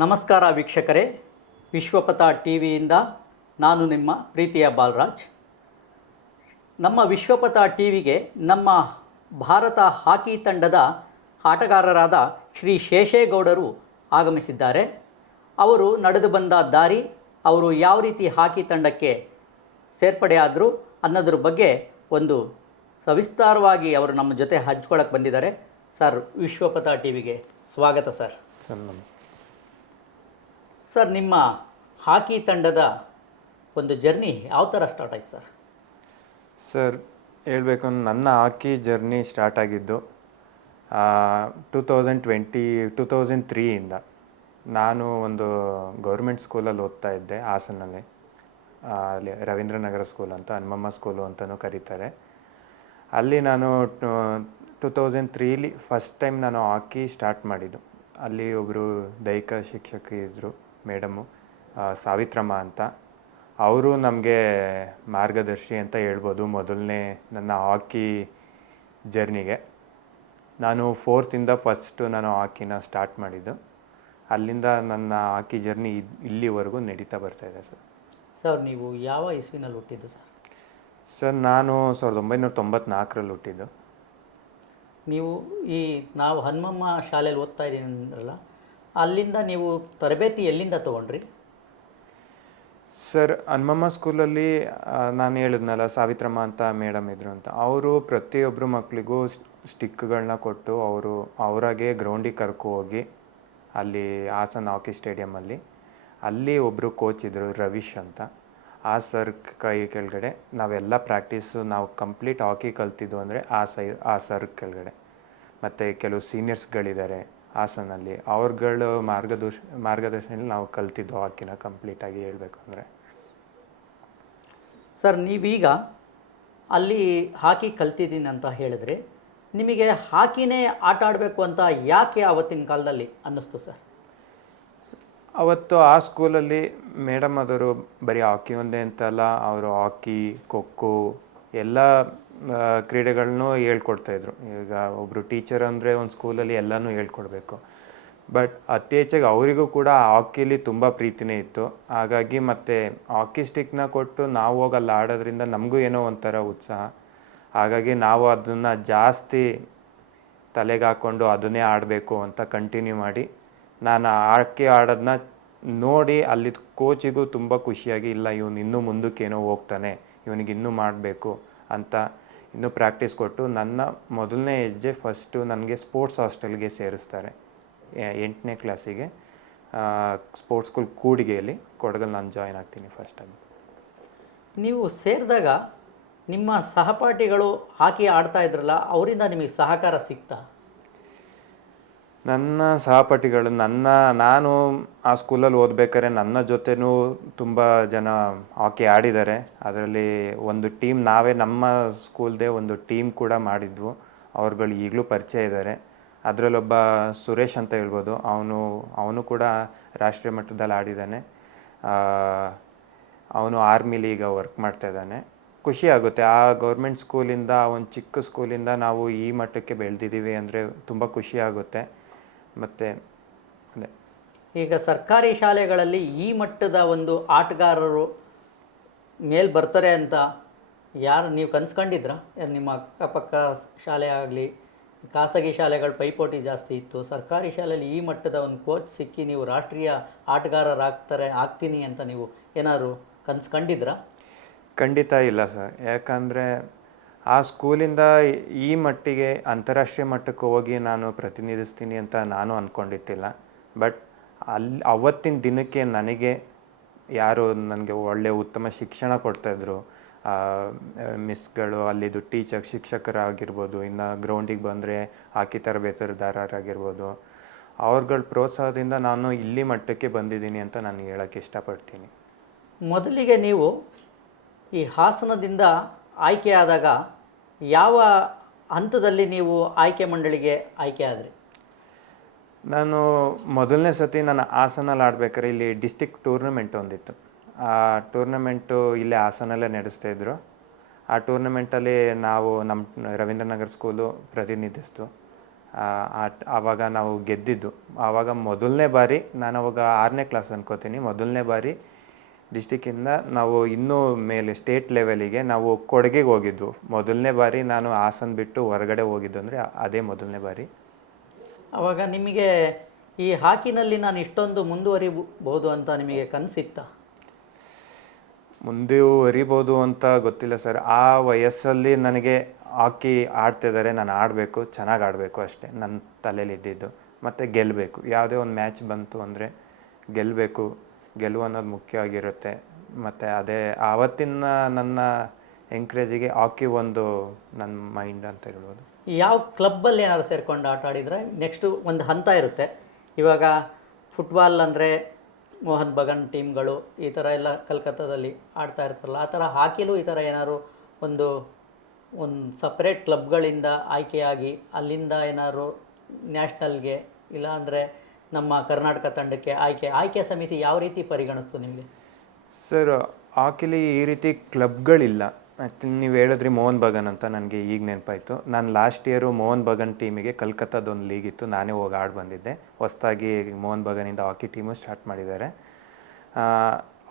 ನಮಸ್ಕಾರ ವೀಕ್ಷಕರೇ, ವಿಶ್ವಪಥ ಟಿವಿಯಿಂದ ನಾನು ನಿಮ್ಮ ಪ್ರೀತಿಯ ಬಾಲರಾಜ್. ನಮ್ಮ ವಿಶ್ವಪಥ ಟಿವಿಗೆ ನಮ್ಮ ಭಾರತ ಹಾಕಿ ತಂಡದ ಆಟಗಾರರಾದ ಶ್ರೀ ಶೇಷೇಗೌಡರು ಆಗಮಿಸಿದ್ದಾರೆ. ಅವರು ನಡೆದು ಬಂದ ದಾರಿ, ಅವರು ಯಾವ ರೀತಿ ಹಾಕಿ ತಂಡಕ್ಕೆ ಸೇರ್ಪಡೆಯಾದರು ಅನ್ನೋದ್ರ ಬಗ್ಗೆ ಒಂದು ಸವಿಸ್ತಾರವಾಗಿ ಅವರು ನಮ್ಮ ಜೊತೆ ಹಂಚ್ಕೊಳ್ಳೋಕೆ ಬಂದಿದ್ದಾರೆ. ಸರ್, ವಿಶ್ವಪಥ ಟಿವಿಗೆ ಸ್ವಾಗತ ಸರ್. ಸರ್ ನಮಸ್ತೆ. ಸರ್, ನಿಮ್ಮ ಹಾಕಿ ತಂಡದ ಒಂದು ಜರ್ನಿ ಯಾವ ಥರ ಸ್ಟಾರ್ಟ್ ಆಯ್ತು ಸರ್? ಸರ್, ಹೇಳಬೇಕು ಅಂದ್ರೆ ನನ್ನ ಹಾಕಿ ಜರ್ನಿ ಸ್ಟಾರ್ಟ್ ಆಗಿದ್ದು 2003ಇಂದ. ನಾನು ಒಂದು ಗೌರ್ಮೆಂಟ್ ಸ್ಕೂಲಲ್ಲಿ ಓದ್ತಾ ಇದ್ದೆ ಹಾಸನಲ್ಲಿ. ಅಲ್ಲಿ ರವೀಂದ್ರನಗರ ಸ್ಕೂಲ್ ಅಂತ, ಹನುಮಮ್ಮ ಸ್ಕೂಲು ಅಂತಲೂ ಕರೀತಾರೆ. ಅಲ್ಲಿ ನಾನು 2003 ಫಸ್ಟ್ ಟೈಮ್ ನಾನು ಹಾಕಿ ಸ್ಟಾರ್ಟ್ ಮಾಡಿದ್ದು. ಅಲ್ಲಿ ಒಬ್ಬರು ದೈಹಿಕ ಶಿಕ್ಷಕಿ ಇದ್ದರು, ಮೇಡಮು ಸಾವಿತ್ರಮ್ಮ ಅಂತ. ಅವರು ನಮಗೆ ಮಾರ್ಗದರ್ಶಿ ಅಂತ ಹೇಳ್ಬೋದು ಮೊದಲನೇ ನನ್ನ ಹಾಕಿ ಜರ್ನಿಗೆ. ನಾನು 4th ಫಸ್ಟು ನಾನು ಹಾಕಿನ ಸ್ಟಾರ್ಟ್ ಮಾಡಿದ್ದು. ಅಲ್ಲಿಂದ ನನ್ನ ಹಾಕಿ ಜರ್ನಿ ಇಲ್ಲಿವರೆಗೂ ನಡೀತಾ ಬರ್ತಾಯಿದೆ ಸರ್. ಸರ್, ನೀವು ಯಾವ ಇಸ್ವಿನಲ್ಲಿ ಹುಟ್ಟಿದ್ದು ಸರ್? ಸರ್, ನಾನು 1994ರಲ್ಲಿ ಹುಟ್ಟಿದ್ದು. ನೀವು ನಾವು ಹನುಮಮ್ಮ ಶಾಲೆಯಲ್ಲಿ ಓದ್ತಾ ಇದ್ದೀನಿ ಅಂದ್ರಲ್ಲ, ಅಲ್ಲಿಂದ ನೀವು ತರಬೇತಿ ಎಲ್ಲಿಂದ ತೊಗೊಂಡ್ರಿ? ಸರ್, ಹನುಮಮ್ಮ ಸ್ಕೂಲಲ್ಲಿ ನಾನು ಹೇಳಿದ್ನಲ್ಲ, ಸಾವಿತ್ರಮ್ಮ ಅಂತ ಮೇಡಮ್ ಇದ್ದರು ಅಂತ. ಅವರು ಪ್ರತಿಯೊಬ್ಬರು ಮಕ್ಕಳಿಗೂ ಸ್ಟಿಕ್ಗಳನ್ನ ಕೊಟ್ಟು ಅವರಾಗೆ ಗ್ರೌಂಡಿಗೆ ಕರ್ಕೊ ಹೋಗಿ ಅಲ್ಲಿ ಹಾಸನ ಹಾಕಿ ಸ್ಟೇಡಿಯಮಲ್ಲಿ ಅಲ್ಲಿ ಒಬ್ಬರು ಕೋಚ್ ಇದ್ದರು, ರವೀಶ್ ಅಂತ. ಆ ಸರ್ ಕೈ ಕೆಳಗಡೆ ನಾವೆಲ್ಲ ಪ್ರಾಕ್ಟೀಸು, ನಾವು ಕಂಪ್ಲೀಟ್ ಹಾಕಿ ಕಲ್ತಿದ್ದು ಅಂದರೆ ಆ ಸರ್ ಕೆಳಗಡೆ. ಮತ್ತು ಕೆಲವು ಸೀನಿಯರ್ಸ್ಗಳಿದ್ದಾರೆ ಹಾಸನಲ್ಲಿ, ಅವ್ರುಗಳ ಮಾರ್ಗದರ್ಶನದಲ್ಲಿ ನಾವು ಕಲ್ತಿದ್ದು ಹಾಕಿನ ಕಂಪ್ಲೀಟಾಗಿ ಹೇಳಬೇಕು ಅಂದರೆ. ಸರ್, ನೀವೀಗ ಅಲ್ಲಿ ಹಾಕಿ ಕಲ್ತಿದ್ದೀನಿ ಅಂತ ಹೇಳಿದ್ರೆ, ನಿಮಗೆ ಹಾಕಿನೇ ಆಟ ಆಡಬೇಕು ಅಂತ ಯಾಕೆ ಆವತ್ತಿನ ಕಾಲದಲ್ಲಿ ಅನ್ನಿಸ್ತು ಸರ್? ಅವತ್ತು ಆ ಸ್ಕೂಲಲ್ಲಿ ಮೇಡಮ್ ಆದವರು ಬರೀ ಹಾಕಿ ಒಂದೇ ಅಂತಲ್ಲ, ಅವರು ಹಾಕಿ, ಖೋಖೋ ಎಲ್ಲ ಕ್ರೀಡೆಗಳನ್ನೂ ಹೇಳ್ಕೊಡ್ತಾಯಿದ್ರು. ಈಗ ಒಬ್ಬರು ಟೀಚರ್ ಅಂದರೆ ಒಂದು ಸ್ಕೂಲಲ್ಲಿ ಎಲ್ಲನೂ ಹೇಳ್ಕೊಡ್ಬೇಕು. ಬಟ್ ಅತಿ ಹೆಚ್ಚಾಗಿ ಅವರಿಗೂ ಕೂಡ ಹಾಕಿಲಿ ತುಂಬ ಪ್ರೀತಿನೇ ಇತ್ತು. ಹಾಗಾಗಿ ಮತ್ತು ಹಾಕಿ ಸ್ಟಿಕ್ನ ಕೊಟ್ಟು ನಾವು ಹೋಗಿ ಅಲ್ಲಿ ಆಡೋದ್ರಿಂದ ನಮಗೂ ಏನೋ ಒಂಥರ ಉತ್ಸಾಹ. ಹಾಗಾಗಿ ನಾವು ಅದನ್ನು ಜಾಸ್ತಿ ತಲೆಗೆ ಹಾಕ್ಕೊಂಡು ಅದನ್ನೇ ಆಡಬೇಕು ಅಂತ ಕಂಟಿನ್ಯೂ ಮಾಡಿ, ನಾನು ಹಾಕಿ ಆಡೋದನ್ನ ನೋಡಿ ಅಲ್ಲಿದ್ದ ಕೋಚಿಗೂ ತುಂಬ ಖುಷಿಯಾಗಿ, ಇಲ್ಲ ಇವನು ಇನ್ನೂ ಮುಂದಕ್ಕೇನೋ ಹೋಗ್ತಾನೆ, ಇವನಿಗೆ ಇನ್ನೂ ಮಾಡಬೇಕು ಅಂತ ಇನ್ನೂ ಪ್ರಾಕ್ಟೀಸ್ ಕೊಟ್ಟು ನನ್ನ ಮೊದಲನೇ ಹೆಜ್ಜೆ ಫಸ್ಟು ನನಗೆ ಸ್ಪೋರ್ಟ್ಸ್ ಹಾಸ್ಟೆಲ್ಗೆ ಸೇರಿಸ್ತಾರೆ. 8ನೇ ಕ್ಲಾಸಿಗೆ ಸ್ಪೋರ್ಟ್ಸ್ ಸ್ಕೂಲ್ ಕೂಡಿಗೆಯಲ್ಲಿ ಕೊಡಗಲ್ಲಿ ನಾನು ಜಾಯ್ನ್ ಆಗ್ತೀನಿ ಫಸ್ಟ್ ಟೈಮ್. ನೀವು ಸೇರಿದಾಗ ನಿಮ್ಮ ಸಹಪಾಠಿಗಳು ಹಾಕಿ ಆಡ್ತಾ ಇದ್ರಲ್ಲ, ಅವರಿಂದ ನಿಮಗೆ ಸಹಕಾರ ಸಿಗ್ತಾ? ನನ್ನ ಸಹಪಾಠಿಗಳು ನಾನು ಆ ಸ್ಕೂಲಲ್ಲಿ ಓದಬೇಕಾದ್ರೆ ನನ್ನ ಜೊತೆನೂ ತುಂಬ ಜನ ಹಾಕಿ ಆಡಿದ್ದಾರೆ. ಅದರಲ್ಲಿ ಒಂದು ಟೀಮ್, ನಾವೇ ನಮ್ಮ ಸ್ಕೂಲ್ದೇ ಒಂದು ಟೀಮ್ ಕೂಡ ಮಾಡಿದ್ವು. ಅವ್ರುಗಳು ಈಗಲೂ ಪರಿಚಯ ಇದ್ದಾರೆ. ಅದರಲ್ಲೊಬ್ಬ ಸುರೇಶ್ ಅಂತ ಹೇಳ್ಬೋದು, ಅವನು ಕೂಡ ರಾಷ್ಟ್ರೀಯ ಮಟ್ಟದಲ್ಲಿ ಆಡಿದ್ದಾನೆ. ಅವನು ಆರ್ಮಿಲಿ ಈಗ ವರ್ಕ್ ಮಾಡ್ತಾಯಿದ್ದಾನೆ. ಖುಷಿ ಆಗುತ್ತೆ, ಆ ಗೌರ್ಮೆಂಟ್ ಸ್ಕೂಲಿಂದ, ಒಂದು ಚಿಕ್ಕ ಸ್ಕೂಲಿಂದ ನಾವು ಈ ಮಟ್ಟಕ್ಕೆ ಬೆಳೆದಿದ್ದೀವಿ ಅಂದರೆ ತುಂಬ ಖುಷಿ ಆಗುತ್ತೆ. ಮತ್ತು ಅದೇ, ಈಗ ಸರ್ಕಾರಿ ಶಾಲೆಗಳಲ್ಲಿ ಈ ಮಟ್ಟದ ಒಂದು ಆಟಗಾರರು ಮೇಲೆ ಬರ್ತಾರೆ ಅಂತ ನೀವು ಕನ್ಸ್ಕೊಂಡಿದ್ರಾ? ನಿಮ್ಮ ಅಕ್ಕಪಕ್ಕ ಶಾಲೆ ಆಗಲಿ, ಖಾಸಗಿ ಶಾಲೆಗಳ ಪೈಪೋಟಿ ಜಾಸ್ತಿ ಇತ್ತು, ಸರ್ಕಾರಿ ಶಾಲೆಯಲ್ಲಿ ಈ ಮಟ್ಟದ ಒಂದು ಕೋಚ್ ಸಿಕ್ಕಿ ನೀವು ರಾಷ್ಟ್ರೀಯ ಆಗ್ತೀನಿ ಅಂತ ನೀವು ಏನಾದ್ರು ಕನ್ಸ್ಕೊಂಡಿದ್ರಾ? ಖಂಡಿತ ಇಲ್ಲ ಸರ್. ಯಾಕಂದರೆ ಆ ಸ್ಕೂಲಿಂದ ಈ ಮಟ್ಟಿಗೆ ಅಂತಾರಾಷ್ಟ್ರೀಯ ಮಟ್ಟಕ್ಕೆ ಹೋಗಿ ನಾನು ಪ್ರತಿನಿಧಿಸ್ತೀನಿ ಅಂತ ನಾನು ಅಂದ್ಕೊಂಡಿದ್ದಿಲ್ಲ. ಬಟ್ ಅವತ್ತಿನ ದಿನಕ್ಕೆ ನನಗೆ ಯಾರು ನನಗೆ ಒಳ್ಳೆಯ ಉತ್ತಮ ಶಿಕ್ಷಣ ಕೊಡ್ತಾಯಿದ್ರು, ಮಿಸ್ಗಳು, ಅಲ್ಲಿದ್ದು ಶಿಕ್ಷಕರಾಗಿರ್ಬೋದು, ಇನ್ನು ಗ್ರೌಂಡಿಗೆ ಬಂದರೆ ಹಾಕಿ ತರಬೇತುದಾರರಾಗಿರ್ಬೋದು, ಅವ್ರುಗಳ ಪ್ರೋತ್ಸಾಹದಿಂದ ನಾನು ಇಲ್ಲಿ ಮಟ್ಟಕ್ಕೆ ಬಂದಿದ್ದೀನಿ ಅಂತ ನಾನು ಹೇಳೋಕ್ಕೆ ಇಷ್ಟಪಡ್ತೀನಿ. ಮೊದಲಿಗೆ ನೀವು ಈ ಹಾಸನದಿಂದ ಆಯ್ಕೆಯಾದಾಗ ಯಾವ ಹಂತದಲ್ಲಿ ನೀವು ಆಯ್ಕೆ ಮಂಡಳಿಗೆ ಆಯ್ಕೆ ಆದ್ರಿ? ನಾನು ಮೊದಲನೇ ಸತಿ ನಾನು ಹಾಸನಲ್ಲಿ ಆಡ್ಬೇಕಾದ್ರೆ ಇಲ್ಲಿ ಡಿಸ್ಟಿಕ್ ಟೂರ್ನಮೆಂಟ್ ಒಂದಿತ್ತು. ಆ ಟೂರ್ನಮೆಂಟು ಇಲ್ಲೇ ಹಾಸನಲ್ಲೇ ನಡೆಸ್ತಾಯಿದ್ರು. ಆ ಟೂರ್ನಮೆಂಟಲ್ಲಿ ನಾವು ನಮ್ಮ ರವೀಂದ್ರನಗರ ಸ್ಕೂಲು ಪ್ರತಿನಿಧಿಸ್ತು. ಆವಾಗ ನಾವು ಗೆದ್ದಿದ್ದು. ಆವಾಗ ಮೊದಲನೇ ಬಾರಿ, ನಾನು ಅವಾಗ 6ನೇ ಕ್ಲಾಸ್ ಅನ್ಕೋತೀನಿ, ಮೊದಲನೇ ಬಾರಿ ಡಿಸ್ಟಿಕ್ಕಿಂದ ನಾವು ಇನ್ನೂ ಮೇಲೆ ಸ್ಟೇಟ್ ಲೆವೆಲಿಗೆ ನಾವು ಕೊಡಗಿಗೆ ಹೋಗಿದ್ದು. ಮೊದಲನೇ ಬಾರಿ ನಾನು ಹಾಸನ ಬಿಟ್ಟು ಹೊರಗಡೆ ಹೋಗಿದ್ದು ಅಂದರೆ ಅದೇ ಮೊದಲನೇ ಬಾರಿ. ಆವಾಗ ನಿಮಗೆ ಈ ಹಾಕಿನಲ್ಲಿ ನಾನು ಇಷ್ಟೊಂದು ಮುಂದುವರಿಬಹುದು ಅಂತ ನಿಮಗೆ ಕನಸಿತ್ತಾ? ಮುಂದುವರಿಬೋದು ಅಂತ ಗೊತ್ತಿಲ್ಲ ಸರ್. ಆ ವಯಸ್ಸಲ್ಲಿ ನನಗೆ ಹಾಕಿ ಆಡ್ತಿದ್ದಾರೆ, ನಾನು ಆಡಬೇಕು, ಚೆನ್ನಾಗಿ ಆಡಬೇಕು ಅಷ್ಟೇ ನನ್ನ ತಲೆಯಲ್ಲಿ ಇದ್ದಿದ್ದು. ಮತ್ತು ಗೆಲ್ಲಬೇಕು, ಯಾವುದೇ ಒಂದು ಮ್ಯಾಚ್ ಬಂತು ಅಂದರೆ ಗೆಲ್ಲಬೇಕು, ಗೆಲುವು ಅನ್ನೋದು ಮುಖ್ಯ ಆಗಿರುತ್ತೆ. ಮತ್ತು ಅದೇ ಆವತ್ತಿನ ನನ್ನ ಎಂಕರೇಜಿಗೆ ಹಾಕಿ ಒಂದು ನನ್ನ ಮೈಂಡ್ ಅಂತ ಹೇಳ್ಬೋದು. ಯಾವ ಕ್ಲಬ್ಬಲ್ಲಿ ಏನಾದ್ರು ಸೇರ್ಕೊಂಡು ಆಟ ಆಡಿದರೆ ನೆಕ್ಸ್ಟು ಒಂದು ಹಂತ ಇರುತ್ತೆ. ಇವಾಗ ಫುಟ್ಬಾಲ್ ಅಂದರೆ ಮೋಹನ್ ಬಗಾನ್ ಟೀಮ್ಗಳು ಈ ಥರ ಎಲ್ಲ ಕಲ್ಕತ್ತಾದಲ್ಲಿ ಆಡ್ತಾ ಇರ್ತಾರಲ್ಲ, ಆ ಥರ ಹಾಕಿಲೂ ಈ ಥರ ಏನಾದ್ರು ಒಂದು ಸಪ್ರೇಟ್ ಕ್ಲಬ್ಗಳಿಂದ ಆಯ್ಕೆಯಾಗಿ ಅಲ್ಲಿಂದ ಏನಾದ್ರು ನ್ಯಾಷನಲ್ಗೆ ಇಲ್ಲಾಂದರೆ ನಮ್ಮ ಕರ್ನಾಟಕ ತಂಡಕ್ಕೆ ಆಯ್ಕೆ ಸಮಿತಿ ಯಾವ ರೀತಿ ಪರಿಗಣಿಸ್ತು ನಿಮಗೆ? ಸರ್, ಹಾಕಿಲಿ ಈ ರೀತಿ ಕ್ಲಬ್ಗಳಿಲ್ಲ. ನೀವು ಹೇಳಿದ್ರಿ ಮೋಹನ್ ಬಗಾನ್ ಅಂತ, ನನಗೆ ಈಗ ನೆನಪಾಯಿತು. ನಾನು ಲಾಸ್ಟ್ ಇಯರು ಮೋಹನ್ ಬಗಾನ್ ಟೀಮಿಗೆ ಕಲ್ಕತ್ತಾದೊಂದು ಲೀಗ್ ಇತ್ತು, ನಾನೇ ಹೋಗಿ ಆಡಿ ಬಂದಿದ್ದೆ. ಹೊಸದಾಗಿ ಮೋಹನ್ ಬಗಾನಿಂದ ಹಾಕಿ ಟೀಮು ಸ್ಟಾರ್ಟ್ ಮಾಡಿದ್ದಾರೆ.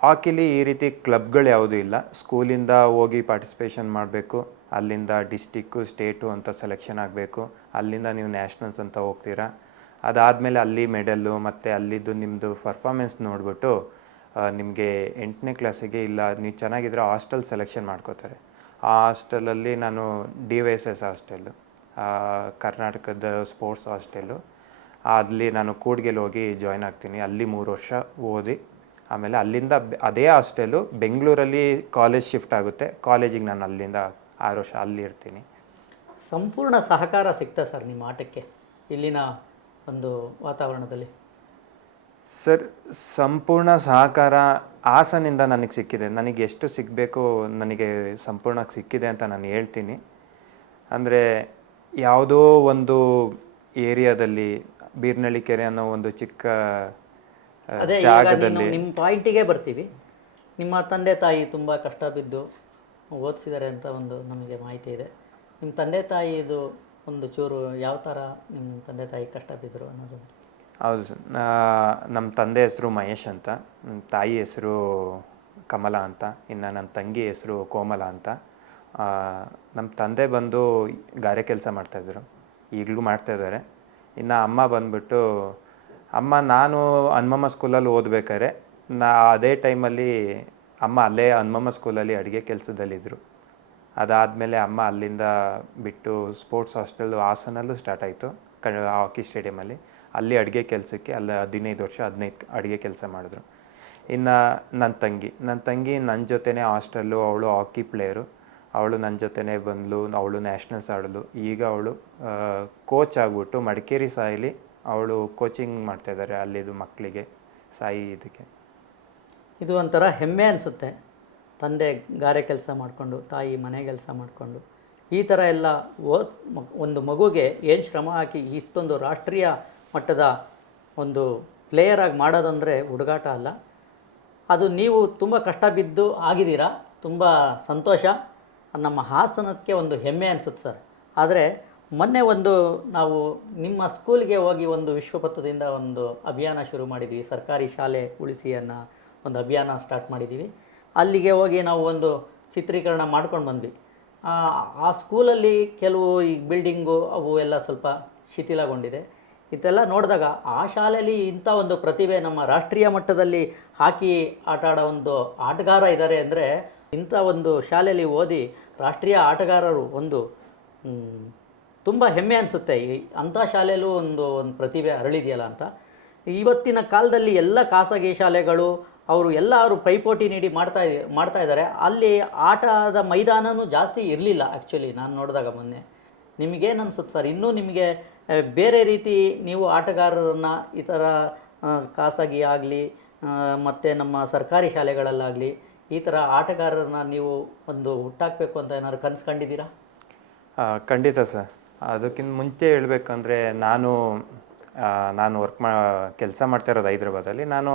ಹಾಕಿಲಿ ಈ ರೀತಿ ಕ್ಲಬ್ಗಳು ಯಾವುದೂ ಇಲ್ಲ. ಸ್ಕೂಲಿಂದ ಹೋಗಿ ಪಾರ್ಟಿಸಿಪೇಷನ್ ಮಾಡಬೇಕು, ಅಲ್ಲಿಂದ ಡಿಸ್ಟಿಕ್ಕು ಸ್ಟೇಟು ಅಂತ ಸೆಲೆಕ್ಷನ್ ಆಗಬೇಕು, ಅಲ್ಲಿಂದ ನೀವು ನ್ಯಾಷನಲ್ಸ್ ಅಂತ ಹೋಗ್ತೀರಾ. ಅದಾದಮೇಲೆ ಅಲ್ಲಿ ಮೆಡಲ್ಲು ಮತ್ತು ಅಲ್ಲಿದ್ದು ನಿಮ್ಮದು ಪರ್ಫಾಮೆನ್ಸ್ ನೋಡಿಬಿಟ್ಟು ನಿಮಗೆ 8ನೇ ಕ್ಲಾಸಿಗೆ ಇಲ್ಲ ನೀವು ಚೆನ್ನಾಗಿದ್ರೆ ಹಾಸ್ಟೆಲ್ ಸೆಲೆಕ್ಷನ್ ಮಾಡ್ಕೋತಾರೆ. ಆ ಹಾಸ್ಟೆಲಲ್ಲಿ ನಾನು DYSS ಹಾಸ್ಟೆಲ್ಲು, ಕರ್ನಾಟಕದ ಸ್ಪೋರ್ಟ್ಸ್ ಹಾಸ್ಟೆಲ್ಲು, ಅಲ್ಲಿ ನಾನು ಕೂಡ್ಗೆಲ್ಲಿ ಹೋಗಿ ಜಾಯ್ನ್ ಆಗ್ತೀನಿ. ಅಲ್ಲಿ 3 ವರ್ಷ ಓದಿ ಆಮೇಲೆ ಅಲ್ಲಿಂದ ಅದೇ ಹಾಸ್ಟೆಲ್ಲು ಬೆಂಗಳೂರಲ್ಲಿ ಕಾಲೇಜ್ ಶಿಫ್ಟ್ ಆಗುತ್ತೆ. ಕಾಲೇಜಿಗೆ ನಾನು ಅಲ್ಲಿಂದ 6 ವರ್ಷ ಅಲ್ಲಿ ಇರ್ತೀನಿ. ಸಂಪೂರ್ಣ ಸಹಕಾರ ಸಿಗ್ತಾ ಸರ್ ನಿಮ್ಮ ಆಟಕ್ಕೆ ಇಲ್ಲಿನ ಒಂದು ವಾತಾವರಣದಲ್ಲಿ? ಸರ್, ಸಂಪೂರ್ಣ ಸಹಕಾರ ಹಾಸನಿಂದ ನನಗೆ ಸಿಕ್ಕಿದೆ. ನನಗೆ ಎಷ್ಟು ಸಿಗಬೇಕು ನನಗೆ ಸಂಪೂರ್ಣ ಸಿಕ್ಕಿದೆ ಅಂತ ನಾನು ಹೇಳ್ತೀನಿ. ಅಂದರೆ ಯಾವುದೋ ಒಂದು ಏರಿಯಾದಲ್ಲಿ ಬೀರ್ನಳ್ಳಿ ಕೆರೆ ಅನ್ನೋ ಒಂದು ಚಿಕ್ಕ ಜಾಗದಲ್ಲಿ ನಿಮ್ಮ ಪಾಯಿಂಟಿಗೆ ಬರ್ತೀವಿ. ನಿಮ್ಮ ತಂದೆ ತಾಯಿ ತುಂಬ ಕಷ್ಟ ಬಿದ್ದು ಓದಿಸಿದ್ದಾರೆ ಅಂತ ಒಂದು ನಮಗೆ ಮಾಹಿತಿ ಇದೆ. ನಿಮ್ಮ ತಂದೆ ತಾಯಿದು ಒಂದು ಚೂರು ಯಾವ ಥರ ನಿಮ್ಮ ತಂದೆ ತಾಯಿ ಕಷ್ಟ ಬಿದ್ದರು ಅನ್ನೋದು? ಹೌದು ಸರ್, ನಮ್ಮ ತಂದೆ ಹೆಸರು ಮಹೇಶ್ ಅಂತ, ತಾಯಿ ಹೆಸರು ಕಮಲ ಅಂತ, ಇನ್ನು ನನ್ನ ತಂಗಿ ಹೆಸರು ಕೋಮಲ ಅಂತ. ನಮ್ಮ ತಂದೆ ಬಂದು ಗಾರೆ ಕೆಲಸ ಮಾಡ್ತಾಯಿದ್ರು, ಈಗಲೂ ಮಾಡ್ತಾಯಿದ್ದಾರೆ. ಇನ್ನು ಅಮ್ಮ ಬಂದ್ಬಿಟ್ಟು ನಾನು ಹನುಮಮ್ಮ ಸ್ಕೂಲಲ್ಲಿ ಓದ್ಬೇಕಾದ್ರೆ ಅದೇ ಟೈಮಲ್ಲಿ ಅಮ್ಮ ಅಲ್ಲೇ ಹನುಮಮ್ಮ ಸ್ಕೂಲಲ್ಲಿ ಅಡುಗೆ ಕೆಲಸದಲ್ಲಿದ್ದರು. ಅದಾದಮೇಲೆ ಅಮ್ಮ ಅಲ್ಲಿಂದ ಬಿಟ್ಟು ಸ್ಪೋರ್ಟ್ಸ್ ಹಾಸ್ಟೆಲ್ ಹಾಸನಲ್ಲೂ ಸ್ಟಾರ್ಟ್ ಆಯಿತು, ಹಾಕಿ ಸ್ಟೇಡಿಯಮಲ್ಲಿ. ಅಲ್ಲಿ ಅಡುಗೆ ಕೆಲಸಕ್ಕೆ ಅಲ್ಲಿ 15 ವರ್ಷ 15 ಅಡುಗೆ ಕೆಲಸ ಮಾಡಿದ್ರು. ಇನ್ನು ನನ್ನ ತಂಗಿ ನನ್ನ ಜೊತೆನೇ ಹಾಸ್ಟೆಲ್ಲು, ಅವಳು ಹಾಕಿ ಪ್ಲೇಯರು. ಅವಳು ನನ್ನ ಜೊತೆನೇ ಬಂದಳು, ಅವಳು ನ್ಯಾಷನಲ್ಸ್ ಆಡಲು. ಈಗ ಅವಳು ಕೋಚ್ ಆಗಿಬಿಟ್ಟು ಮಡಿಕೇರಿ ಸಾಯಿಲಿ ಅವಳು ಕೋಚಿಂಗ್ ಮಾಡ್ತಾಯಿದ್ದಾರೆ ಅಲ್ಲಿದು ಮಕ್ಕಳಿಗೆ, ಸಾಯಿ ಇದಕ್ಕೆ. ಇದು ಒಂಥರ ಹೆಮ್ಮೆ ಅನಿಸುತ್ತೆ, ತಂದೆ ಗಾರೆ ಕೆಲಸ ಮಾಡಿಕೊಂಡು ತಾಯಿ ಮನೆ ಕೆಲಸ ಮಾಡಿಕೊಂಡು ಈ ಥರ ಎಲ್ಲ ಒಂದು ಮಗುಗೆ ಏನು ಶ್ರಮ ಹಾಕಿ ಇಷ್ಟೊಂದು ರಾಷ್ಟ್ರೀಯ ಮಟ್ಟದ ಒಂದು ಪ್ಲೇಯರ್ ಆಗಿ ಮಾಡೋದಂದರೆ ಹುಡುಗಾಟ ಅಲ್ಲ. ಅದು ನೀವು ತುಂಬ ಕಷ್ಟ ಬಿದ್ದು ಆಗಿದ್ದೀರಾ, ತುಂಬ ಸಂತೋಷ. ನಮ್ಮ ಹಾಸನಕ್ಕೆ ಒಂದು ಹೆಮ್ಮೆ ಅನಿಸುತ್ತೆ ಸರ್. ಆದರೆ ಮೊನ್ನೆ ನಾವು ನಿಮ್ಮ ಸ್ಕೂಲ್ಗೆ ಹೋಗಿ ಒಂದು ವಿಶ್ವಪಥದಿಂದ ಒಂದು ಅಭಿಯಾನ ಶುರು ಮಾಡಿದ್ವಿ, ಸರ್ಕಾರಿ ಶಾಲೆ ಉಳಿಸಿ ಅನ್ನೋ ಒಂದು ಅಭಿಯಾನ ಸ್ಟಾರ್ಟ್ ಮಾಡಿದ್ದೀವಿ. ಅಲ್ಲಿಗೆ ಹೋಗಿ ನಾವು ಒಂದು ಚಿತ್ರೀಕರಣ ಮಾಡ್ಕೊಂಡು ಬಂದ್ವಿ. ಆ ಸ್ಕೂಲಲ್ಲಿ ಕೆಲವು ಈ ಬಿಲ್ಡಿಂಗು ಅವು ಎಲ್ಲ ಸ್ವಲ್ಪ ಶಿಥಿಲಗೊಂಡಿದೆ. ಇದೆಲ್ಲ ನೋಡಿದಾಗ ಆ ಶಾಲೆಯಲ್ಲಿ ಇಂಥ ಒಂದು ಪ್ರತಿಭೆ ನಮ್ಮ ರಾಷ್ಟ್ರೀಯ ಮಟ್ಟದಲ್ಲಿ ಹಾಕಿ ಆಟ ಆಡೋ ಒಂದು ಆಟಗಾರ ಇದ್ದಾರೆ ಅಂದರೆ, ಇಂಥ ಒಂದು ಶಾಲೆಯಲ್ಲಿ ಓದಿ ರಾಷ್ಟ್ರೀಯ ಆಟಗಾರರು ಒಂದು ತುಂಬ ಹೆಮ್ಮೆ ಅನಿಸುತ್ತೆ. ಅಂಥ ಶಾಲೆಯಲ್ಲೂ ಒಂದು ಪ್ರತಿಭೆ ಅರಳಿದೆಯಲ್ಲ ಅಂತ. ಇವತ್ತಿನ ಕಾಲದಲ್ಲಿ ಎಲ್ಲ ಖಾಸಗಿ ಶಾಲೆಗಳು ಅವರು ಪೈಪೋಟಿ ನೀಡಿ ಮಾಡ್ತಾ ಇದ್ದಾರೆ. ಅಲ್ಲಿ ಆಟದ ಮೈದಾನವೂ ಜಾಸ್ತಿ ಇರಲಿಲ್ಲ ಆ್ಯಕ್ಚುಲಿ ನಾನು ನೋಡಿದಾಗ ಮೊನ್ನೆ. ನಿಮಗೇನು ಅನ್ಸುತ್ತೆ ಸರ್, ಇನ್ನೂ ನಿಮಗೆ ಬೇರೆ ರೀತಿ ನೀವು ಆಟಗಾರರನ್ನು ಈ ಥರ ಖಾಸಗಿ ಆಗಲಿ ಮತ್ತು ನಮ್ಮ ಸರ್ಕಾರಿ ಶಾಲೆಗಳಲ್ಲಾಗಲಿ ಈ ಥರ ಆಟಗಾರರನ್ನ ನೀವು ಒಂದು ಹುಟ್ಟಾಕಬೇಕು ಅಂತ ಏನಾದ್ರು ಕನಸು ಕಂಡಿದ್ದೀರಾ? ಖಂಡಿತ ಸರ್. ಅದಕ್ಕಿಂತ ಮುಂಚೆ ಹೇಳಬೇಕಂದ್ರೆ ನಾನು ಕೆಲಸ ಮಾಡ್ತಾ ಇರೋದು ಹೈದ್ರಾಬಾದಲ್ಲಿ. ನಾನು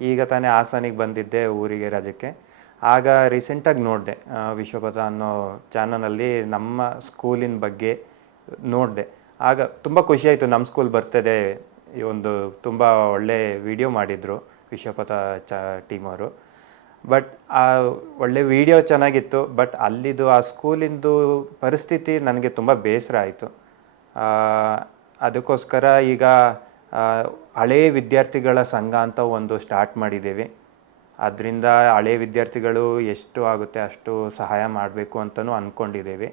ಈಗ ತಾನೇ ಹಾಸನಿಗೆ ಬಂದಿದ್ದೆ ಊರಿಗೆ ರಜಕ್ಕೆ. ಆಗ ರೀಸೆಂಟಾಗಿ ನೋಡಿದೆ ವಿಶ್ವಪಥ ಅನ್ನೋ ಚಾನಲಲ್ಲಿ ನಮ್ಮ ಸ್ಕೂಲಿನ ಬಗ್ಗೆ ನೋಡಿದೆ. ಆಗ ತುಂಬ ಖುಷಿಯಾಯಿತು, ನಮ್ಮ ಸ್ಕೂಲ್ ಬರ್ತದೆ, ಈ ಒಂದು ತುಂಬ ಒಳ್ಳೆ ವಿಡಿಯೋ ಮಾಡಿದರು ವಿಶ್ವಪಥ ಟೀಮ್ ಅವರು. ಬಟ್ ಆ ಒಳ್ಳೆ ವಿಡಿಯೋ ಚೆನ್ನಾಗಿತ್ತು, ಬಟ್ ಅಲ್ಲಿದು ಆ ಸ್ಕೂಲಿಂದು ಪರಿಸ್ಥಿತಿ ನನಗೆ ತುಂಬ ಬೇಸರ ಆಯಿತು. ಅದಕ್ಕೋಸ್ಕರ ಈಗ ಹಳೆಯ ವಿದ್ಯಾರ್ಥಿಗಳ ಸಂಘ ಅಂತ ಒಂದು ಸ್ಟಾರ್ಟ್ ಮಾಡಿದ್ದೀವಿ. ಅದರಿಂದ ಹಳೆಯ ವಿದ್ಯಾರ್ಥಿಗಳು ಎಷ್ಟು ಆಗುತ್ತೆ ಅಷ್ಟು ಸಹಾಯ ಮಾಡಬೇಕು ಅಂತಲೂ ಅಂದ್ಕೊಂಡಿದ್ದೀವಿ.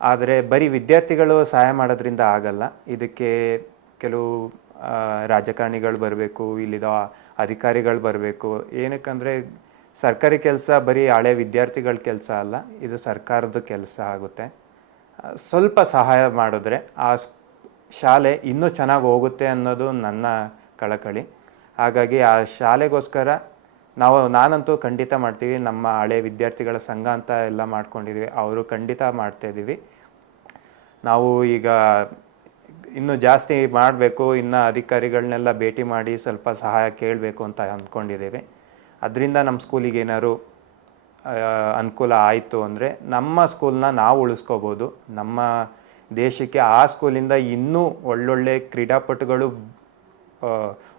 ಆದರೆ ಬರೀ ವಿದ್ಯಾರ್ಥಿಗಳು ಸಹಾಯ ಮಾಡೋದ್ರಿಂದ ಆಗಲ್ಲ, ಇದಕ್ಕೆ ಕೆಲವು ರಾಜಕಾರಣಿಗಳು ಬರಬೇಕು, ಇಲ್ಲಿದ ಅಧಿಕಾರಿಗಳು ಬರಬೇಕು. ಏನಕ್ಕಂದರೆ ಸರ್ಕಾರಿ ಕೆಲಸ ಬರೀ ಹಳೆ ವಿದ್ಯಾರ್ಥಿಗಳ ಕೆಲಸ ಅಲ್ಲ, ಇದು ಸರ್ಕಾರದ ಕೆಲಸ ಆಗುತ್ತೆ. ಸ್ವಲ್ಪ ಸಹಾಯ ಮಾಡಿದ್ರೆ ಆ ಶಾಲೆ ಇನ್ನೂ ಚೆನ್ನಾಗಿ ಹೋಗುತ್ತೆ ಅನ್ನೋದು ನನ್ನ ಕಳಕಳಿ. ಹಾಗಾಗಿ ಆ ಶಾಲೆಗೋಸ್ಕರ ನಾನಂತೂ ಖಂಡಿತ ಮಾಡ್ತೀವಿ. ನಮ್ಮ ಹಳೆ ವಿದ್ಯಾರ್ಥಿಗಳ ಸಂಘ ಅಂತ ಎಲ್ಲ ಮಾಡ್ಕೊಂಡಿದ್ದೀವಿ, ಅವರು ಖಂಡಿತ ಮಾಡ್ತಾಯಿದ್ದೀವಿ. ನಾವು ಈಗ ಇನ್ನೂ ಜಾಸ್ತಿ ಮಾಡಬೇಕು, ಇನ್ನು ಅಧಿಕಾರಿಗಳನ್ನೆಲ್ಲ ಭೇಟಿ ಮಾಡಿ ಸ್ವಲ್ಪ ಸಹಾಯ ಕೇಳಬೇಕು ಅಂತ ಅಂದ್ಕೊಂಡಿದ್ದೀವಿ. ಅದರಿಂದ ನಮ್ಮ ಸ್ಕೂಲಿಗೆ ಏನಾದ್ರು ಅನುಕೂಲ ಆಯಿತು ಅಂದರೆ ನಮ್ಮ ಸ್ಕೂಲ್ನ ನಾವು ಉಳಿಸ್ಕೋಬೋದು. ನಮ್ಮ ದೇಶಕ್ಕೆ ಆ ಸ್ಕೂಲಿಂದ ಇನ್ನೂ ಒಳ್ಳೊಳ್ಳೆ ಕ್ರೀಡಾಪಟುಗಳು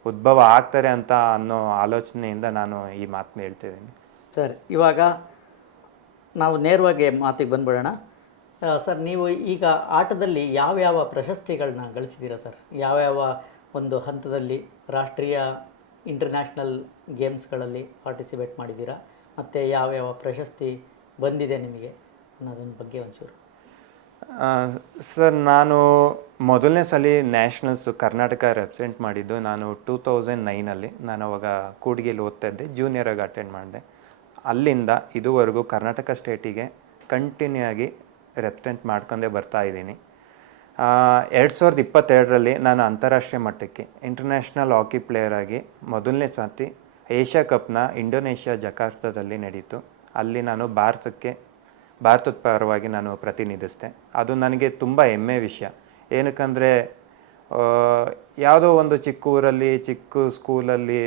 ಉದ್ಭವ ಆಗ್ತಾರೆ ಅಂತ ಅನ್ನೋ ಆಲೋಚನೆಯಿಂದ ನಾನು ಈ ಮಾತನ್ನ ಹೇಳ್ತಿದ್ದೀನಿ. ಸರ್, ಇವಾಗ ನಾವು ನೇರವಾಗಿ ಮಾತಿಗೆ ಬಂದ್ಬಿಡೋಣ. ಸರ್, ನೀವು ಈಗ ಆಟದಲ್ಲಿ ಯಾವ್ಯಾವ ಪ್ರಶಸ್ತಿಗಳನ್ನ ಗಳಿಸಿದ್ದೀರಾ ಸರ್? ಯಾವ್ಯಾವ ಒಂದು ಹಂತದಲ್ಲಿ ರಾಷ್ಟ್ರೀಯ ಇಂಟರ್ನ್ಯಾಷನಲ್ ಗೇಮ್ಸ್ಗಳಲ್ಲಿ ಪಾರ್ಟಿಸಿಪೇಟ್ ಮಾಡಿದ್ದೀರಾ, ಮತ್ತು ಯಾವ್ಯಾವ ಪ್ರಶಸ್ತಿ ಬಂದಿದೆ ನಿಮಗೆ ಅನ್ನೋದ್ರ ಬಗ್ಗೆ ಒಂಚೂರು. ಸರ್, ನಾನು ಮೊದಲನೇ ಸಲ ನ್ಯಾಷನಲ್ಸ್ ಕರ್ನಾಟಕ ರೆಪ್ರೆಸೆಂಟ್ ಮಾಡಿದ್ದು ನಾನು 2009 ನಾನು ಅವಾಗ ಕೂಡ್ಗಿಲಿ ಓದ್ತಾ ಇದ್ದೆ, ಜೂನಿಯರಾಗಿ ಅಟೆಂಡ್ ಮಾಡಿದೆ. ಅಲ್ಲಿಂದ ಇದುವರೆಗೂ ಕರ್ನಾಟಕ ಸ್ಟೇಟಿಗೆ ಕಂಟಿನ್ಯೂ ಆಗಿ ರೆಪ್ರೆಸೆಂಟ್ ಮಾಡ್ಕೊಂಡೇ ಬರ್ತಾ ಇದ್ದೀನಿ. 2022ರಲ್ಲಿ ನಾನು ಅಂತಾರಾಷ್ಟ್ರೀಯ ಮಟ್ಟಕ್ಕೆ ಇಂಟರ್ನ್ಯಾಷನಲ್ ಹಾಕಿ ಪ್ಲೇಯರ್ ಆಗಿ ಮೊದಲನೇ ಸರ್ತಿ ಏಷ್ಯಾ ಕಪ್ನ ಇಂಡೋನೇಷ್ಯಾ ಜಕಾರ್ತದಲ್ಲಿ ನಡೀತು. ಅಲ್ಲಿ ನಾನು ಭಾರತದ ಪರವಾಗಿ ನಾನು ಪ್ರತಿನಿಧಿಸಿದೆ. ಅದು ನನಗೆ ತುಂಬ ಹೆಮ್ಮೆ ವಿಷಯ. ಏನಕ್ಕಂದರೆ ಯಾವುದೋ ಒಂದು ಚಿಕ್ಕ ಊರಲ್ಲಿ, ಚಿಕ್ಕ ಸ್ಕೂಲಲ್ಲಿ,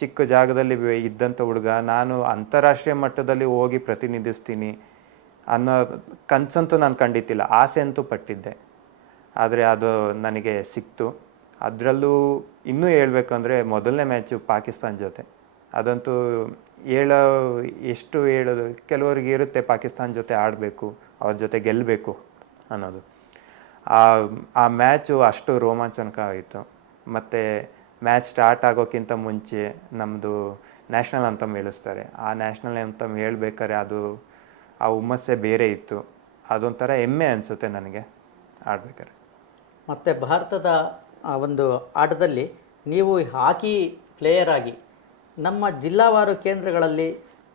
ಚಿಕ್ಕ ಜಾಗದಲ್ಲಿ ಇದ್ದಂಥ ಹುಡುಗ ನಾನು ಅಂತಾರಾಷ್ಟ್ರೀಯ ಮಟ್ಟದಲ್ಲಿ ಹೋಗಿ ಪ್ರತಿನಿಧಿಸ್ತೀನಿ ಅನ್ನೋ ಕನಸಂತೂ ನಾನು ಕಂಡಿದ್ದಿಲ್ಲ, ಆಸೆ ಅಂತೂ ಪಟ್ಟಿದ್ದೆ. ಆದರೆ ಅದು ನನಗೆ ಸಿಕ್ತು. ಅದರಲ್ಲೂ ಇನ್ನೂ ಹೇಳ್ಬೇಕಂದ್ರೆ ಮೊದಲನೇ ಮ್ಯಾಚು ಪಾಕಿಸ್ತಾನ ಜೊತೆ, ಅದಂತೂ ಎಷ್ಟು ಹೇಳೋದು, ಕೆಲವರಿಗೆ ಇರುತ್ತೆ ಪಾಕಿಸ್ತಾನ ಜೊತೆ ಆಡಬೇಕು, ಅವ್ರ ಜೊತೆ ಗೆಲ್ಲಬೇಕು ಅನ್ನೋದು. ಆ ಮ್ಯಾಚು ಅಷ್ಟು ರೋಮಾಂಚನಕ ಆಯಿತು. ಮತ್ತು ಮ್ಯಾಚ್ ಸ್ಟಾರ್ಟ್ ಆಗೋಕ್ಕಿಂತ ಮುಂಚೆ ನಮ್ಮದು ನ್ಯಾಷನಲ್ ಅಂತಮ್ ಹೇಳಿಸ್ತಾರೆ. ಆ ನ್ಯಾಷನಲ್ ಅಂತಮ್ ಹೇಳ್ಬೇಕಾದ್ರೆ ಆ ಹುಮ್ಮಸ್ಸೇ ಬೇರೆ ಇತ್ತು. ಅದೊಂಥರ ಹೆಮ್ಮೆ ಅನಿಸುತ್ತೆ ನನಗೆ ಆಡ್ಬೇಕಾದ್ರೆ. ಮತ್ತು ಭಾರತದ ಒಂದು ಆಟದಲ್ಲಿ ನೀವು ಹಾಕಿ ಪ್ಲೇಯರ್ ಆಗಿ ನಮ್ಮ ಜಿಲ್ಲಾವಾರು ಕೇಂದ್ರಗಳಲ್ಲಿ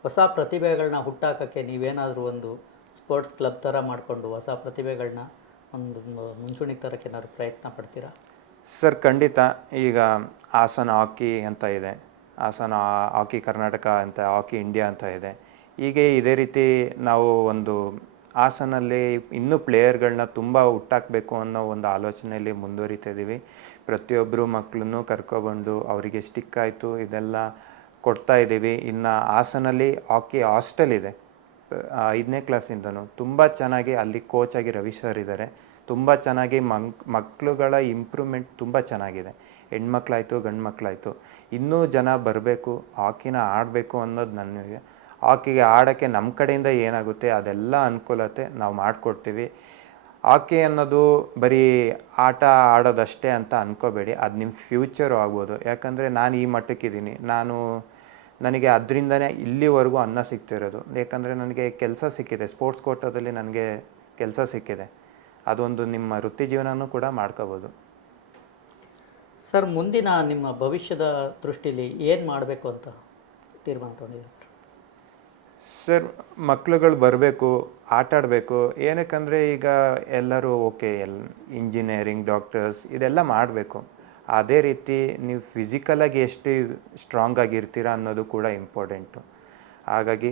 ಹೊಸ ಪ್ರತಿಭೆಗಳನ್ನ ಹುಟ್ಟಾಕೋಕ್ಕೆ ನೀವೇನಾದರೂ ಒಂದು ಸ್ಪೋರ್ಟ್ಸ್ ಕ್ಲಬ್ ಥರ ಮಾಡಿಕೊಂಡು ಹೊಸ ಪ್ರತಿಭೆಗಳನ್ನ ಒಂದು ಮುಂಚೂಣಿಗೆ ತರೋಕ್ಕೆ ಏನಾದ್ರು ಪ್ರಯತ್ನ ಪಡ್ತೀರಾ? ಸರ್, ಖಂಡಿತ. ಈಗ ಹಾಸನ ಹಾಕಿ ಅಂತ ಇದೆ, ಹಾಸನ ಹಾಕಿ ಕರ್ನಾಟಕ ಅಂತ, ಹಾಕಿ ಇಂಡಿಯಾ ಅಂತ ಇದೆ. ಹೀಗೆ ಇದೇ ರೀತಿ ನಾವು ಒಂದು ಹಾಸನಲ್ಲಿ ಇನ್ನೂ ಪ್ಲೇಯರ್ಗಳನ್ನ ತುಂಬ ಹುಟ್ಟಾಕಬೇಕು ಅನ್ನೋ ಒಂದು ಆಲೋಚನೆಯಲ್ಲಿ ಮುಂದುವರಿತಾ ಇದ್ದೀವಿ. ಪ್ರತಿಯೊಬ್ಬರು ಮಕ್ಕಳನ್ನು ಕರ್ಕೊಬಂದು ಅವರಿಗೆ ಸ್ಟಿಕ್ ಆಯಿತು ಇದೆಲ್ಲ ಕೊಡ್ತಾ ಇದ್ದೀವಿ. ಇನ್ನು ಹಾಸನಲ್ಲಿ ಹಾಕಿ ಹಾಸ್ಟೆಲ್ ಇದೆ, 5ನೇ ಕ್ಲಾಸಿಂದನೂ ತುಂಬ ಚೆನ್ನಾಗಿ ಅಲ್ಲಿ ಕೋಚಾಗಿ ರವಿ ಸರ್ ಇದ್ದಾರೆ. ತುಂಬ ಚೆನ್ನಾಗಿ ಮಕ್ಕಳುಗಳ ಇಂಪ್ರೂವ್ಮೆಂಟ್ ತುಂಬ ಚೆನ್ನಾಗಿದೆ. ಹೆಣ್ಮಕ್ಳಾಯಿತು ಗಂಡು ಮಕ್ಕಳಾಯಿತು, ಇನ್ನೂ ಜನ ಬರಬೇಕು, ಹಾಕಿನ ಆಡಬೇಕು ಅನ್ನೋದು ನನಗೆ. ಹಾಕಿಗೆ ಆಡೋಕ್ಕೆ ನಮ್ಮ ಕಡೆಯಿಂದ ಏನಾಗುತ್ತೆ ಅದೆಲ್ಲ ಅನುಕೂಲತೆ ನಾವು ಮಾಡಿಕೊಡ್ತೀವಿ. ಹಾಕಿ ಅನ್ನೋದು ಬರೀ ಆಟ ಆಡೋದಷ್ಟೇ ಅಂತ ಅಂದ್ಕೋಬೇಡಿ, ಅದು ನಿಮ್ಮ ಫ್ಯೂಚರು ಆಗ್ಬೋದು. ಯಾಕಂದರೆ ನಾನು ಈ ಮಟ್ಟಕ್ಕಿದ್ದೀನಿ, ನನಗೆ ಅದರಿಂದನೇ ಇಲ್ಲಿವರೆಗೂ ಅನ್ನ ಸಿಗ್ತಿರೋದು. ಯಾಕಂದರೆ ನನಗೆ ಕೆಲಸ ಸಿಕ್ಕಿದೆ, ಸ್ಪೋರ್ಟ್ಸ್ ಕೋಟಾದಲ್ಲಿ ನನಗೆ ಕೆಲಸ ಸಿಕ್ಕಿದೆ. ಅದೊಂದು ನಿಮ್ಮ ವೃತ್ತಿ ಜೀವನನೂ ಕೂಡ ಮಾಡ್ಕೋಬೋದು. ಸರ್, ಮುಂದಿನ ನಿಮ್ಮ ಭವಿಷ್ಯದ ದೃಷ್ಟಿಲಿ ಏನು ಮಾಡಬೇಕು ಅಂತ ತೀರ್ಮಾನ ತಗೊಂಡಿದ್ದೀರಿ? ಸರ್, ಮಕ್ಳುಗಳು ಬರಬೇಕು, ಆಟ ಆಡಬೇಕು. ಏನಕ್ಕಂದರೆ ಈಗ ಎಲ್ಲರೂ ಓಕೆ ಇಂಜಿನಿಯರಿಂಗ್, ಡಾಕ್ಟರ್ಸ್ ಇದೆಲ್ಲ ಮಾಡಬೇಕು. ಅದೇ ರೀತಿ ನೀವು ಫಿಸಿಕಲಾಗಿ ಎಷ್ಟು ಸ್ಟ್ರಾಂಗ್ ಆಗಿರ್ತೀರ ಅನ್ನೋದು ಕೂಡ ಇಂಪಾರ್ಟೆಂಟು. ಹಾಗಾಗಿ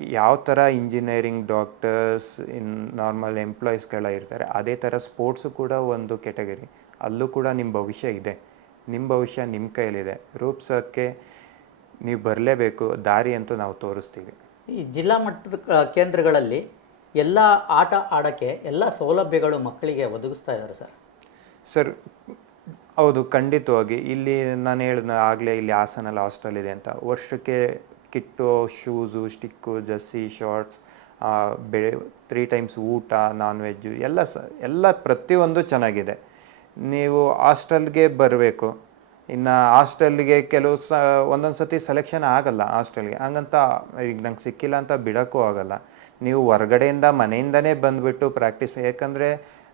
ಯಾವ ಥರ ಇಂಜಿನಿಯರಿಂಗ್, ಡಾಕ್ಟರ್ಸ್, ನಾರ್ಮಲ್ ಎಂಪ್ಲಾಯೀಸ್ಗಳ ಇರ್ತಾರೆ, ಅದೇ ಥರ ಸ್ಪೋರ್ಟ್ಸು ಕೂಡ ಒಂದು ಕೆಟಗರಿ. ಅಲ್ಲೂ ಕೂಡ ನಿಮ್ಮ ಭವಿಷ್ಯ ಇದೆ. ನಿಮ್ಮ ಭವಿಷ್ಯ ನಿಮ್ಮ ಕೈಯಲ್ಲಿದೆ. ರೂಪಿಸೋಕ್ಕೆ ನೀವು ಬರಲೇಬೇಕು. ದಾರಿ ಅಂತೂ ನಾವು ತೋರಿಸ್ತೀವಿ. ಈ ಜಿಲ್ಲಾ ಮಟ್ಟದ ಕೇಂದ್ರಗಳಲ್ಲಿ ಎಲ್ಲ ಆಟ ಆಡೋಕ್ಕೆ ಎಲ್ಲ ಸೌಲಭ್ಯಗಳು ಮಕ್ಕಳಿಗೆ ಒದಗಿಸ್ತಾ ಇದ್ದಾರೆ ಸರ್. ಸರ್ ಹೌದು, ಖಂಡಿತವಾಗಿ. ಇಲ್ಲಿ ನಾನು ಹೇಳಿದ ಆಗಲೇ ಇಲ್ಲಿ ಹಾಸನಲ್ಲಿ ಹಾಸ್ಟೆಲ್ ಇದೆ ಅಂತ. ವರ್ಷಕ್ಕೆ kit, shoes, stick, jersey, shorts, ಬೆಳೆ 3 ಟೈಮ್ಸ್ ಊಟ, ನಾನ್ ವೆಜ್ಜು ಎಲ್ಲ ಪ್ರತಿಯೊಂದು ಚೆನ್ನಾಗಿದೆ. ನೀವು ಹಾಸ್ಟೆಲ್ಗೆ ಬರಬೇಕು. ಇನ್ನು ಹಾಸ್ಟೆಲ್ಗೆ ಒಂದೊಂದು ಸತಿ ಸೆಲೆಕ್ಷನ್ ಆಗಲ್ಲ ಹಾಸ್ಟೆಲ್ಗೆ, ಹಂಗಂತ ಈಗ ನಂಗೆ ಸಿಕ್ಕಿಲ್ಲ ಅಂತ ಬಿಡೋಕ್ಕೂ ಆಗಲ್ಲ. ನೀವು ಹೊರಗಡೆಯಿಂದ ಮನೆಯಿಂದನೇ ಬಂದುಬಿಟ್ಟು ಪ್ರಾಕ್ಟೀಸ್, ಯಾಕಂದರೆ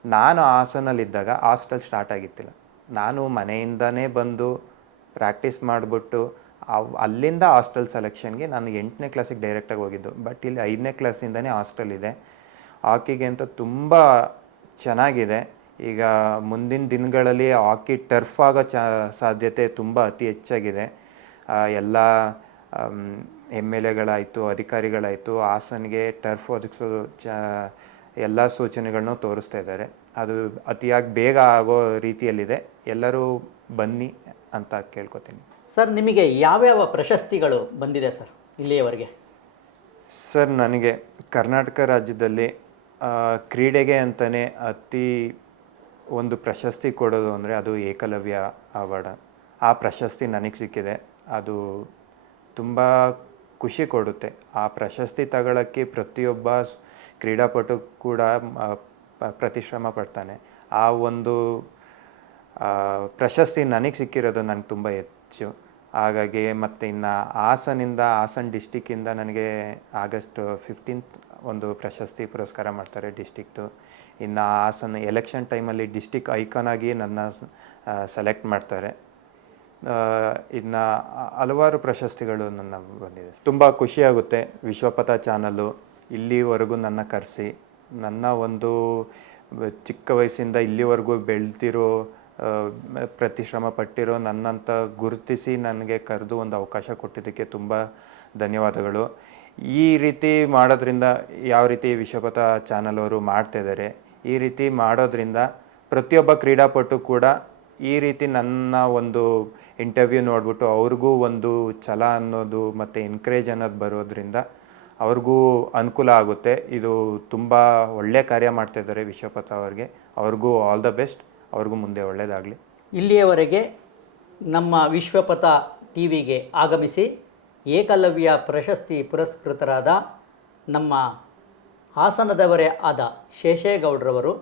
ನಾನು ಹಾಸನಲ್ಲಿದ್ದಾಗ ಹಾಸ್ಟೆಲ್ ಸ್ಟಾರ್ಟ್ ಆಗಿತ್ತಿಲ್ಲ. ನಾನು ಮನೆಯಿಂದನೇ ಬಂದು ಪ್ರಾಕ್ಟೀಸ್ ಮಾಡಿಬಿಟ್ಟು ಅಲ್ಲಿಂದ ಹಾಸ್ಟೆಲ್ ಸೆಲೆಕ್ಷನ್ಗೆ ನಾನು 8ನೇ ಕ್ಲಾಸಿಗೆ ಡೈರೆಕ್ಟಾಗಿ ಹೋಗಿದ್ದು. ಬಟ್ ಇಲ್ಲಿ 5ನೇ ಕ್ಲಾಸಿಂದನೇ ಹಾಸ್ಟೆಲ್ ಇದೆ. ಹಾಕಿಗೆ ಅಂತ ತುಂಬ ಚೆನ್ನಾಗಿದೆ. ಈಗ ಮುಂದಿನ ದಿನಗಳಲ್ಲಿ ಹಾಕಿ ಟರ್ಫ್ ಆಗೋ ಸಾಧ್ಯತೆ ತುಂಬ ಅತಿ ಹೆಚ್ಚಾಗಿದೆ. ಎಲ್ಲ MLAಗಳಾಯಿತು, ಅಧಿಕಾರಿಗಳಾಯಿತು, ಹಾಸನ್ಗೆ ಟರ್ಫ್ ಒದಗಿಸೋದು ಎಲ್ಲ ಸೂಚನೆಗಳನ್ನು ತೋರಿಸ್ತಾ ಇದ್ದಾರೆ. ಅದು ಅತಿಯಾಗಿ ಬೇಗ ಆಗೋ ರೀತಿಯಲ್ಲಿದೆ. ಎಲ್ಲರೂ ಬನ್ನಿ ಅಂತ ಕೇಳ್ಕೊತೀನಿ. ಸರ್, ನಿಮಗೆ ಯಾವ್ಯಾವ ಪ್ರಶಸ್ತಿಗಳು ಬಂದಿದೆ ಸರ್ ಇಲ್ಲಿಯವರೆಗೆ? ಸರ್, ನನಗೆ ಕರ್ನಾಟಕ ರಾಜ್ಯದಲ್ಲಿ ಕ್ರೀಡೆಗೆ ಅಂತಲೇ ಒಂದು ಪ್ರಶಸ್ತಿ ಕೊಡೋದು ಅಂದರೆ ಅದು ಏಕಲವ್ಯ ಅವಾರ್ಡ್. ಆ ಪ್ರಶಸ್ತಿ ನನಗೆ ಸಿಕ್ಕಿದೆ. ಅದು ತುಂಬ ಖುಷಿ ಕೊಡುತ್ತೆ. ಆ ಪ್ರಶಸ್ತಿ ತಗೊಳ್ಳೋಕ್ಕೆ ಪ್ರತಿಯೊಬ್ಬ ಕ್ರೀಡಾಪಟು ಕೂಡ ಪ್ರತಿಶ್ರಮ ಪಡ್ತಾನೆ. ಆ ಒಂದು ಪ್ರಶಸ್ತಿ ನನಗೆ ಸಿಕ್ಕಿರೋದು ನನಗೆ ತುಂಬ ಹೆಚ್ಚು. ಹಾಗಾಗಿ ಮತ್ತು ಇನ್ನು ಹಾಸನ್ ಡಿಸ್ಟಿಕ್ಕಿಂದ ನನಗೆ ಆಗಸ್ಟ್ 15th ಒಂದು ಪ್ರಶಸ್ತಿ ಪುರಸ್ಕಾರ ಮಾಡ್ತಾರೆ ಡಿಸ್ಟಿಕ್ದು. ಇನ್ನು ಹಾಸನ ಎಲೆಕ್ಷನ್ ಟೈಮಲ್ಲಿ ಡಿಸ್ಟಿಕ್ ಐಕಾನ್ ಆಗಿ ನನ್ನ ಸೆಲೆಕ್ಟ್ ಮಾಡ್ತಾರೆ. ಇನ್ನು ಹಲವಾರು ಪ್ರಶಸ್ತಿಗಳು ನನ್ನ ಬಂದಿದೆ. ತುಂಬ ಖುಷಿಯಾಗುತ್ತೆ. ವಿಶ್ವಪಥ ಚಾನಲ್ಲು ಇಲ್ಲಿವರೆಗೂ ನನ್ನ ಕರೆಸಿ, ನನ್ನ ಒಂದು ಚಿಕ್ಕ ವಯಸ್ಸಿಂದ ಇಲ್ಲಿವರೆಗೂ ಬೆಳೆದಿರೋ, ಪ್ರತಿಶ್ರಮ ಪಟ್ಟಿರೋ ನನ್ನಂತ ಗುರುತಿಸಿ ನನಗೆ ಕರೆದು ಒಂದು ಅವಕಾಶ ಕೊಟ್ಟಿದ್ದಕ್ಕೆ ತುಂಬ ಧನ್ಯವಾದಗಳು. ಈ ರೀತಿ ಮಾಡೋದ್ರಿಂದ, ಯಾವ ರೀತಿ ವಿಶ್ವಪಥ ಚಾನಲ್ ಅವರು ಮಾಡ್ತಾಯಿದ್ದಾರೆ, ಈ ರೀತಿ ಮಾಡೋದ್ರಿಂದ ಪ್ರತಿಯೊಬ್ಬ ಕ್ರೀಡಾಪಟು ಕೂಡ ಈ ರೀತಿ ನನ್ನ ಒಂದು ಇಂಟರ್ವ್ಯೂ ನೋಡಿಬಿಟ್ಟು ಅವ್ರಿಗೂ ಒಂದು ಛಲ ಅನ್ನೋದು ಮತ್ತು ಎನ್ಕರೇಜ್ ಅನ್ನೋದು ಬರೋದ್ರಿಂದ ಅವ್ರಿಗೂ ಅನುಕೂಲ ಆಗುತ್ತೆ. ಇದು ತುಂಬ ಒಳ್ಳೆಯ ಕಾರ್ಯ ಮಾಡ್ತಾಯಿದ್ದಾರೆ ವಿಶ್ವಪಥ ಅವ್ರಿಗೆ. ಅವ್ರಿಗೂ ಆಲ್ ದ ಬೆಸ್ಟ್. ಅವ್ರಿಗೂ ಮುಂದೆ ಒಳ್ಳೆಯದಾಗಲಿ. ಇಲ್ಲಿಯವರೆಗೆ ನಮ್ಮ ವಿಶ್ವಪಥ ಟಿವಿಗೆ ಆಗಮಿಸಿ ಏಕಲವ್ಯ ಪ್ರಶಸ್ತಿ ಪುರಸ್ಕೃತರಾದ ನಮ್ಮ ಹಾಸನದವರೇ ಆದ ಶೇಷೇಗೌಡರವರು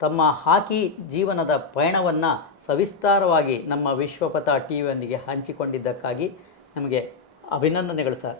ತಮ್ಮ ಹಾಕಿ ಜೀವನದ ಪಯಣವನ್ನು ಸವಿಸ್ತಾರವಾಗಿ ನಮ್ಮ ವಿಶ್ವಪಥ ಟಿವಿಯೊಂದಿಗೆ ಹಂಚಿಕೊಂಡಿದ್ದಕ್ಕಾಗಿ ನಮಗೆ ಅಭಿನಂದನೆಗಳು ಸರ್.